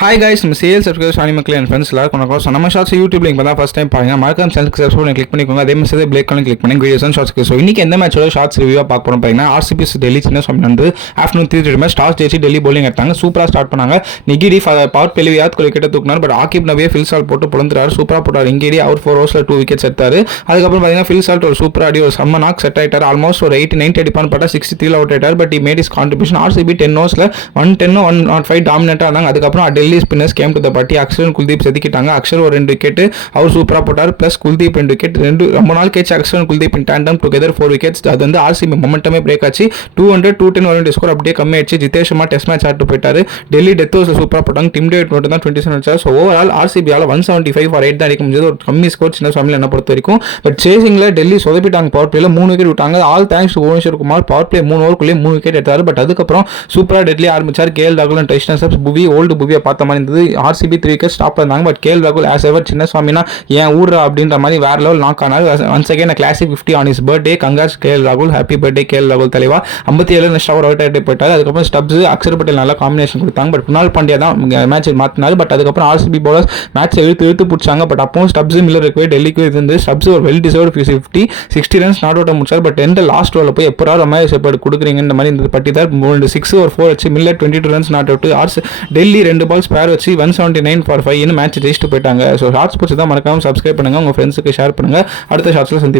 Hi guys, நம்ம sale subscriber சாணி மக்கள் என் ஃப்ரெண்ட்ஸ் எல்லாருக்கும் வணக்கம். ஸோ நம்ம ஷார்ட்ஸ் யூடியூப்ல இப்போ தான் ஃபஸ்ட் டைம் பாருங்க, மறக்காம சேனலுக்கு சப்ஸ்கிரைப் கிளிக் பண்ணிக்கோங்க. அதே மாதிரி பிளேக் கிளிக் பண்ணி வீடியோஸ் அண்ட் ஷார்ட்ஸ்க்கு. ஸோ இன்னைக்கு எந்த மேட்சோட ஷார்ட்ஸ் ரிவ்யூவாக பார்க்க போகிறோம் பார்த்தீங்கன்னா, ஆர்சிபி டெல்லி சின்ன சாமி வந்து ஆஃப்டர்நூன் 3:30 மேட்ச் டாஸ் ஜெயிச்சு டெல்லி பவுலிங் எடுத்தாங்க. சூப்பராக ஸ்டார்ட் பண்ணாங்க. நிகிடி பவர் பெலி யாத் கிட்ட தூக்கினார். பட் ஆக்கிப் நபியே ஃபில் சால்ட் போட்டு பொழுந்துறாரு. சூப்பராக போட்டார். இங்கேடி அவர் 4 ஓவர்ஸில் 2 விக்கெட்ஸ் எடுத்தார். அதுக்கப்புறம் பார்த்தீங்கன்னா ஃபில் சால்ட் ஒரு சூப்பர் ஆடி ஒரு செம்ம நாக் செட் ஆயிட்டார். ஆல்மோஸ்ட் ஒரு 80-90 அடிப்பான்னு பார்த்தா 63 அவுட் ஆயிட்டார். But made his contribution. RCB 10 ஓவர்ஸில் 110 105 டாமினேட்டாக இருந்தாங்க. அதுக்கப்புறம் Delhi spinners came to the party. Axar Kuldeep செதுக்கிட்டாங்க. அக்ஷர் ஒரு 2 விக்கெட் அவர் சூப்பராக போட்டார். பிளஸ் குல்தீப் 2 விக்கெட் ரொம்ப நாள் கேச்சு. அக்ஷர் குல்தீப் இன் டாண்டம் டுகெதர் 4 விக்கெட்ஸ். அது வந்து ஆர்சிபி மொமெண்டமே பிரேக் ஆச்சு. 200 210 வரும் ஸ்கோர் அப்படியே கம்மி ஆயிடுச்சு. ஜிதேஷ் சர்மா டெஸ்ட் மேட்ச் ஆட்டு போயிட்டாரு. டெல்லி டெத் ஓவர்ஸ் சூப்பராக போட்டாங்க. டிம் டேவிட் மட்டும் தான் 27 வச்சார். ஸோ ஓவரால் ஆர்சிபியால் 175 for 8 தான் அடிக்க முடிஞ்சது. ஒரு கம்மி ஸ்கோர் சின்ன சாமியில் என்ன பொறுத்த வரைக்கும். பட் சேசிங்கில் டெல்லி சொதப்பிட்டாங்க. பவர் பிளேல 3 விக்கெட் விட்டாங்க. All thanks to Bhuvneshwar Kumar. Power play 3 ஓவருக்குள்ளே 3 விக்கெட் எடுத்தார். பட் அதுக்கப்புறம் சூப்பராக டெல்லி ஆரம்பிச்சார். கேஎல் ராகுல் அண்ட் டைஷ்னர் சப்ஸ் புவி ஓல்டு புவியை பார்த்த மாதிரி இருந்தது. ஆர்சிபி 3 விக்கெட் ஸ்டாப் பண்ணாங்க. பட் கேஎல் ராகுல் ஆஸ் எவர் சின்ன சுவாமினா ஏன் ஊர்ரா அப்படின்ற மாதிரி வேற லெவல் நாக் ஆனார். Once again classic 50 on his birthday. கங்காஸ் கேஎல் ராகுல், ஹாப்பி பர்த்டே கேஎல் ராகுல் தலைவா. 57 நெக்ஸ்ட் ஓவர் அவுட் ஆகிட்டு போயிட்டார். அதுக்கப்புறம் ஸ்டப்ஸ் அக்ஷர் பட்டேல் நல்லா காம்பினேஷன் கொடுத்தாங்க. பட் குணால் பாண்டியா தான் மேட்ச் மாற்றினார். பட் அதுக்கப்புறம் ஆர்சிபி பவுலர்ஸ் மேட்ச் இழுத்து பிடிச்சாங்க. பட் அப்போ ஸ்டப்ஸ் மில்லருக்கு டெல்லிக்கு இருந்து ஸ்டப்ஸ் ஒரு well deserved 50-60 runs not out முடிச்சார். பட் எந்த லாஸ்ட் ஓவரில் போய் எப்போ ரமேஷ் செப்பர்ட் கொடுக்குறீங்க இந்த மாதிரி இந்த பட்டி தான் 6 or 4 வச்சு Miller 22 runs not out. Delhi 2 ball spare வச்சு 179 for 5 மேட்ச் ஜெயிச்சுட்டு போயிட்டாங்க. ஸோ ஷார்ட்ஸ் பிடிச்சி தான் மறக்காம சப்ஸ்கிரைப் பண்ணுங்க, உங்க ஃப்ரெண்ட்ஸுக்கு ஷேர் பண்ணுங்க. அடுத்த ஷார்ட்ஸ்ல சந்திப்போம்.